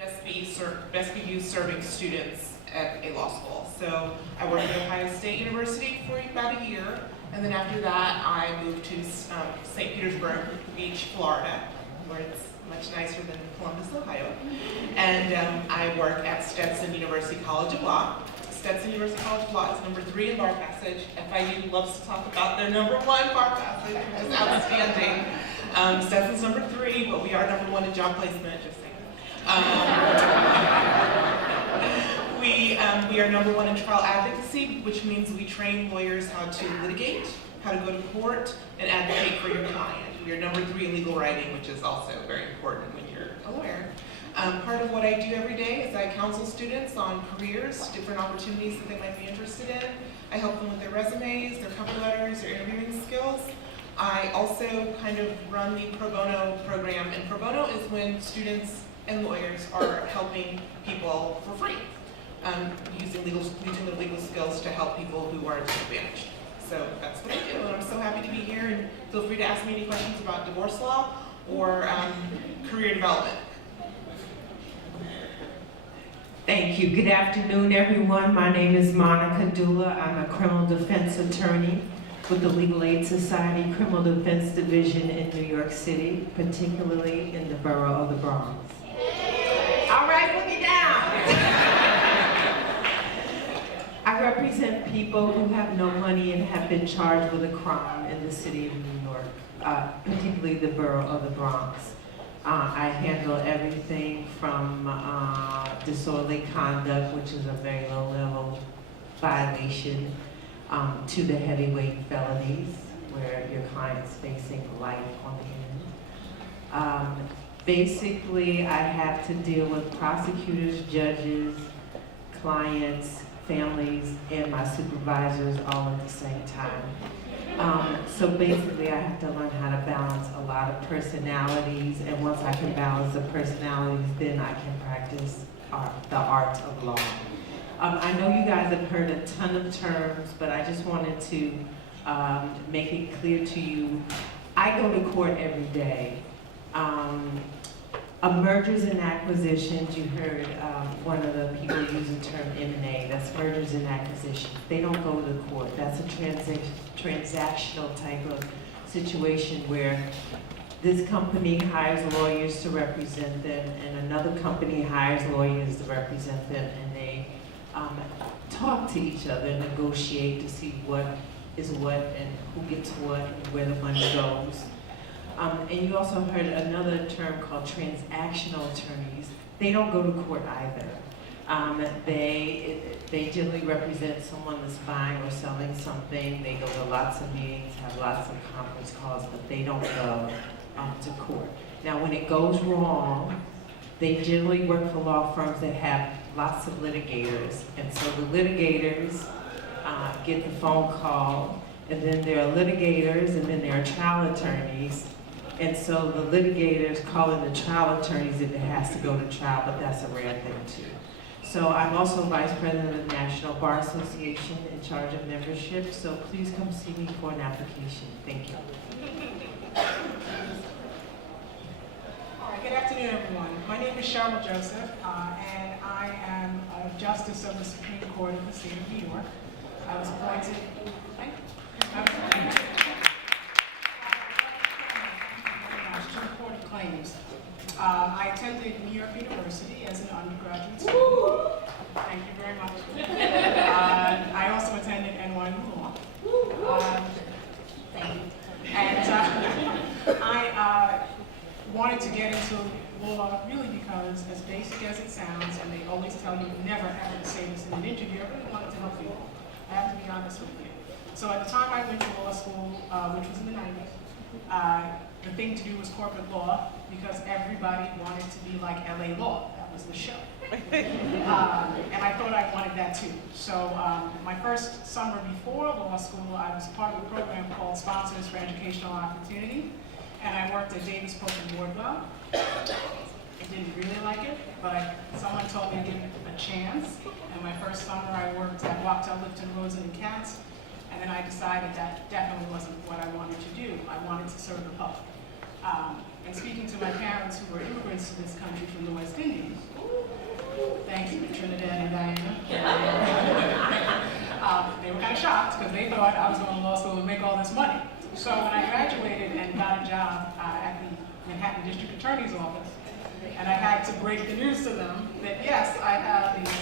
best be used serving students at a law school. So I worked at Ohio State University for about a year, and then after that I moved to St. Petersburg Beach, Florida, where it's much nicer than Columbus, Ohio. And I work at Stetson University College of Law. Stetson University College of Law is number 3 in bar passage. FIU loves to talk about their number 1 bar passage, which is outstanding. Stetson's number 3, but we are number 1 in job placement, just saying. We are number 1 in trial advocacy, which means we train lawyers how to litigate, how to go to court, and advocate for your client. We are number 3 in legal writing, which is also very important when you're a lawyer. Part of what I do every day is I counsel students on careers, different opportunities that they might be interested in. I help them with their resumes, their cover letters, their interviewing skills. I also kind of run the pro bono program, and pro bono is when students and lawyers are helping people for free, using their legal skills to help people who are disadvantaged. So that's what I do, and I'm so happy to be here, and feel free to ask me any questions about divorce law or career development. Thank you. Good afternoon, everyone. My name is Monica Dula. I'm a criminal defense attorney with the Legal Aid Society Criminal Defense Division in New York City, particularly in the borough of the Bronx. All right, put it down. I represent people who have no money and have been charged with a crime in the city of New York, particularly the borough of the Bronx. I handle everything from disorderly conduct, which is a very low-level violation, to the heavyweight felonies, where your client's facing life on the end. Basically, I have to deal with prosecutors, judges, clients, families, and my supervisors all at the same time. So basically, I have to learn how to balance a lot of personalities, and once I can balance the personalities, then I can practice the art of law. I know you guys have heard a ton of terms, but I just wanted to make it clear to you, I go to court every day. Mergers and acquisitions, you heard one of the people use the term M&A, that's mergers and acquisitions. They don't go to court. That's a transactional type of situation where this company hires lawyers to represent them, and another company hires lawyers to represent them, and they talk to each other, negotiate to see what is what and who gets what and where the money goes. And you also heard another term called transactional attorneys. They don't go to court either. They generally represent someone that's buying or selling something. They go to lots of meetings, have lots of conference calls, but they don't go to court. Now, when it goes wrong, they generally work for law firms that have lots of litigators. And so the litigators get the phone call, and then there are litigators, and then there are trial attorneys. And so the litigators call in the trial attorneys if it has to go to trial, but that's a rare thing too. So I'm also Vice President of the National Bar Association in charge of membership, so please come see me for an application. Thank you. All right, good afternoon, everyone. My name is Cheryl Joseph, and I am a Justice of the Supreme Court of the State of New York. I was appointed Court of Claims. I attended New York University as an undergraduate student. Thank you very much. I also attended NYU Law. Thank you. And I wanted to get into law really because, as basic as it sounds, and they always tell you never ever to say this in an interview, I really wanted to help people. I have to be honest with you. So at the time I went to law school, which was in the 90s, the thing to do was corporate law because everybody wanted to be like LA Law. That was the show. And I thought I wanted that too. So my first summer before law school, I was part of a program called Sponsors for Educational Opportunity, and I worked at Davis Polk and Wardwell. I didn't really like it, but someone told me to give it a chance. And my first summer, I worked at Wachtell, Lipton, Rosen, and Katz. And then I decided that definitely wasn't what I wanted to do. I wanted to serve the public. And speaking to my parents who were immigrants to this country from the West Indies, Thank you, Trinidad and Diana. They were kind of shocked because they thought I was going to law school and make all this money. So when I graduated and got a job at the Manhattan District Attorney's Office, and I had to break the news to them that yes, I have these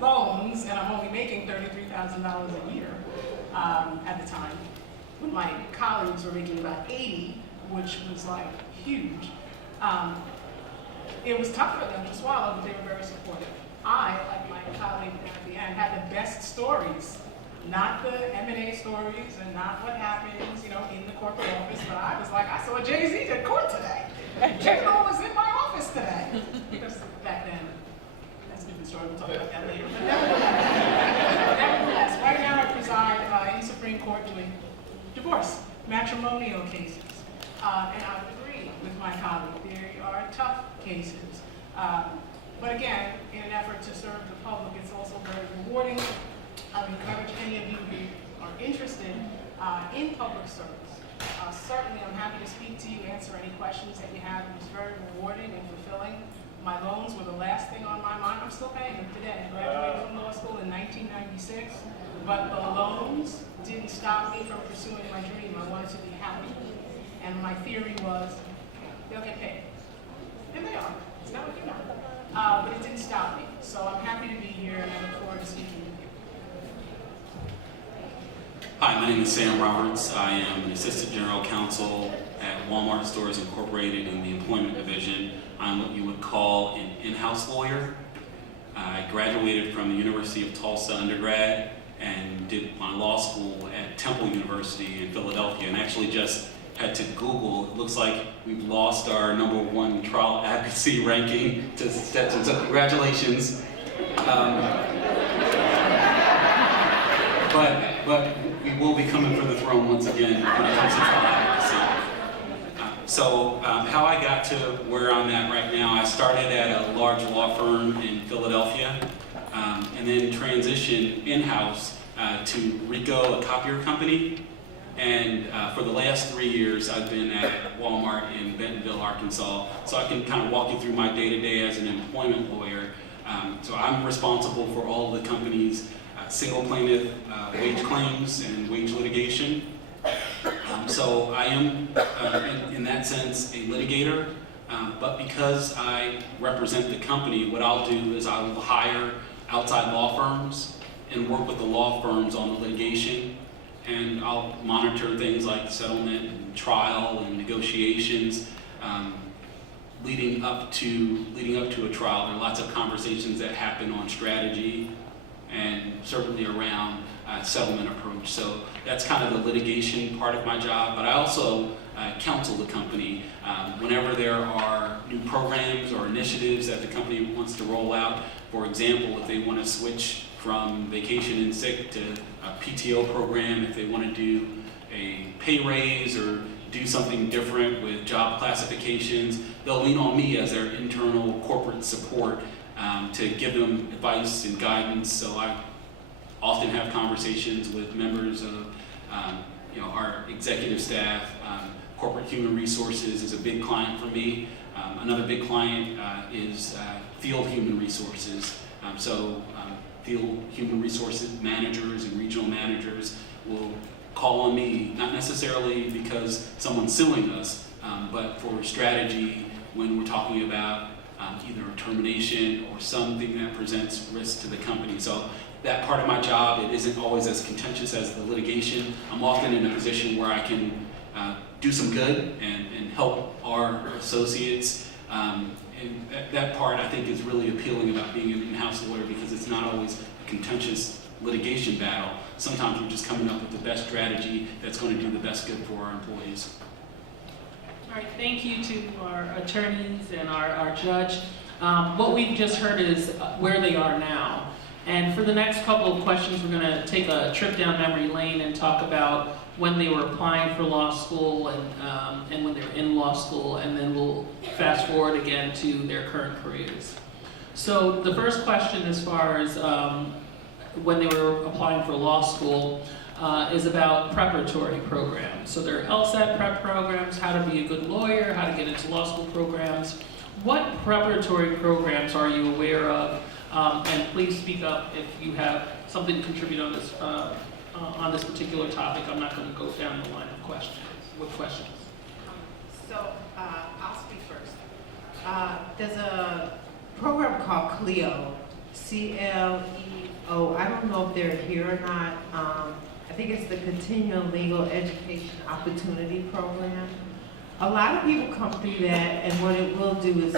loans and I'm only making $33,000 a year at the time, when my colleagues were making about 80, which was like huge. It was tough for them to swallow, but they were very supportive. I, like my colleague at the end, had the best stories, not the M&A stories and not what happens, you know, in the corporate office, but I was like, I saw Jay-Z at court today. J-Lo was in my office today. Because back then, that's a different story, we'll talk about that later. But nevertheless, right now I preside in Supreme Court doing divorce, matrimonial cases. And I would agree with my colleague, they are tough cases. But again, in an effort to serve the public, it's also very rewarding. I would encourage any of you who are interested in public service. Certainly, I'm happy to speak to you, answer any questions that you have. It was very rewarding and fulfilling. My loans were the last thing on my mind. I'm still paying them today. I graduated from law school in 1996, but the loans didn't stop me from pursuing my dream. I wanted to be happy. And my theory was, they'll get paid. And they are. It's not like you're not. But it didn't stop me. So I'm happy to be here, and I look forward to speaking with you. Hi, my name is Sam Roberts. I am an Assistant General Counsel at Walmart Stores Incorporated in the Employment Division. I'm what you would call an in-house lawyer. I graduated from the University of Tulsa undergrad and did my law school at Temple University in Philadelphia, and actually just had to Google. It looks like we've lost our #1 trial advocacy ranking to Stetson, so congratulations. But we will be coming for the throne once again when it comes to trial advocacy. How I got to where I'm at right now, I started at a large law firm in Philadelphia, and then transitioned in-house to Rico, a copier company. And for the last 3 years, I've been at Walmart in Bentonville, Arkansas. So I can kind of walk you through my day-to-day as an employment lawyer. So I'm responsible for all of the company's single plaintiff wage claims and wage litigation. So I am, in that sense, a litigator. But because I represent the company, what I'll do is I will hire outside law firms and work with the law firms on the litigation. And I'll monitor things like settlement and trial and negotiations leading up to a trial. There are lots of conversations that happen on strategy and certainly around settlement approach. So that's kind of the litigation part of my job. But I also counsel the company whenever there are new programs or initiatives that the company wants to roll out. For example, if they want to switch from vacation and sick to a PTO program, if they want to do a pay raise or do something different with job classifications, they'll lean on me as their internal corporate support to give them advice and guidance. So I often have conversations with members of our executive staff. Corporate human resources is a big client for me. Another big client is field human resources. Field human resources managers and regional managers will call on me, not necessarily because someone's suing us, but for strategy when we're talking about either a termination or something that presents risk to the company. So that part of my job, it isn't always as contentious as the litigation. I'm often in a position where I can do some good and help our associates. And that part, I think, is really appealing about being an in-house lawyer, because it's not always a contentious litigation battle. Sometimes we're just coming up with the best strategy that's going to do the best good for our employees. All right, thank you to our attorneys and our judge. What we've just heard is where they are now. And for the next couple of questions, we're going to take a trip down memory lane and talk about when they were applying for law school and when they were in law school, and then we'll fast forward again to their current careers. So the first question, as far as when they were applying for law school, is about preparatory programs. So there are LSAT prep programs, how to be a good lawyer, how to get into law school programs. What preparatory programs are you aware of And please speak up if you have something to contribute on this particular topic. I'm not going to go down the line of questions. So, I'll speak first. There's a program called CLEO, C-L-E-O. I don't know if they're here or not. I think it's the Continuing Legal Education Opportunity Program. A lot of people come through that, and what it will do is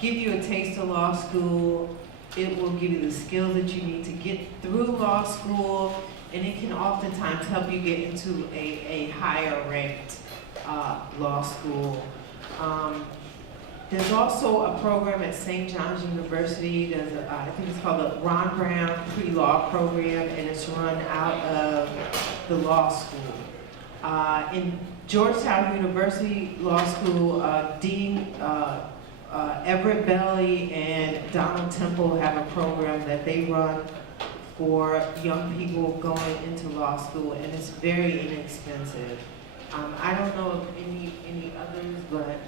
give you a taste of law school. It will give you the skills that you need to get through law school, and it can oftentimes help you get into a higher ranked law school. There's also a program at St. John's University. I think it's called the Ron Brown Pre-Law Program, and it's run out of the law school. In Georgetown University Law School, Dean Everett Belly and Donald Temple have a program that they run for young people going into law school, and it's very inexpensive. I don't know of any others, but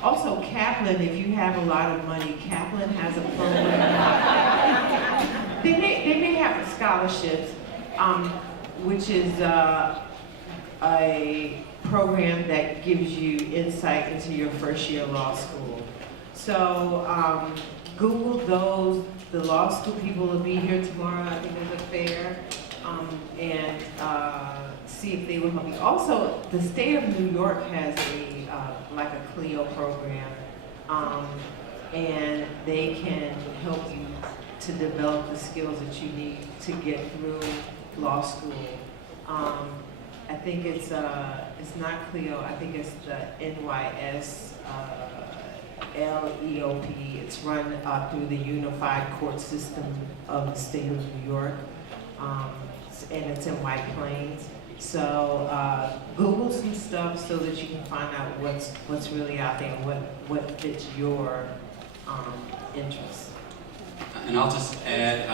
also Kaplan, if you have a lot of money, Kaplan has a program. they may have scholarships, which is a program that gives you insight into your first year law school. So Google those. The law school people will be here tomorrow. I think there's a fair, and see if they will help you. Also, the state of New York has like a CLEO program, and they can help you to develop the skills that you need to get through law school. I think it's not CLEO. I think it's the NYS LEOP. It's run through the Unified Court System of the state of New York, and it's in White Plains. So Google some stuff so that you can find out what's really out there and what fits your interests. And I'll just add,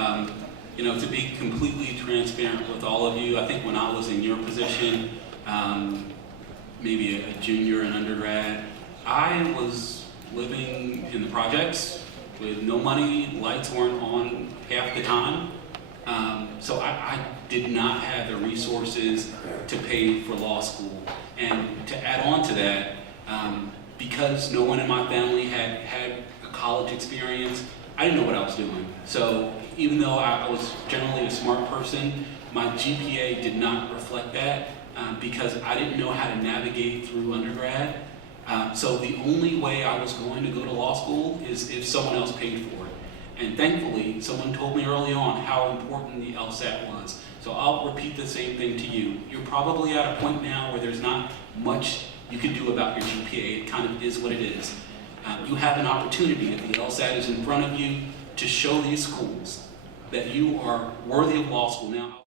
to be completely transparent with all of you, I think when I was in your position, maybe a junior and undergrad, I was living in the projects with no money, lights weren't on half the time. So I did not have the resources to pay for law school. And to add on to that, because no one in my family had a college experience, I didn't know what I was doing. So even though I was generally a smart person, my GPA did not reflect that because I didn't know how to navigate through undergrad. So the only way I was going to go to law school is if someone else paid for it. And thankfully, someone told me early on how important the LSAT was. So I'll repeat the same thing to you. You're probably at a point now where there's not much you can do about your GPA. It kind of is what it is. You have an opportunity, if the LSAT is in front of you, to show these schools that you are worthy of law school. Now,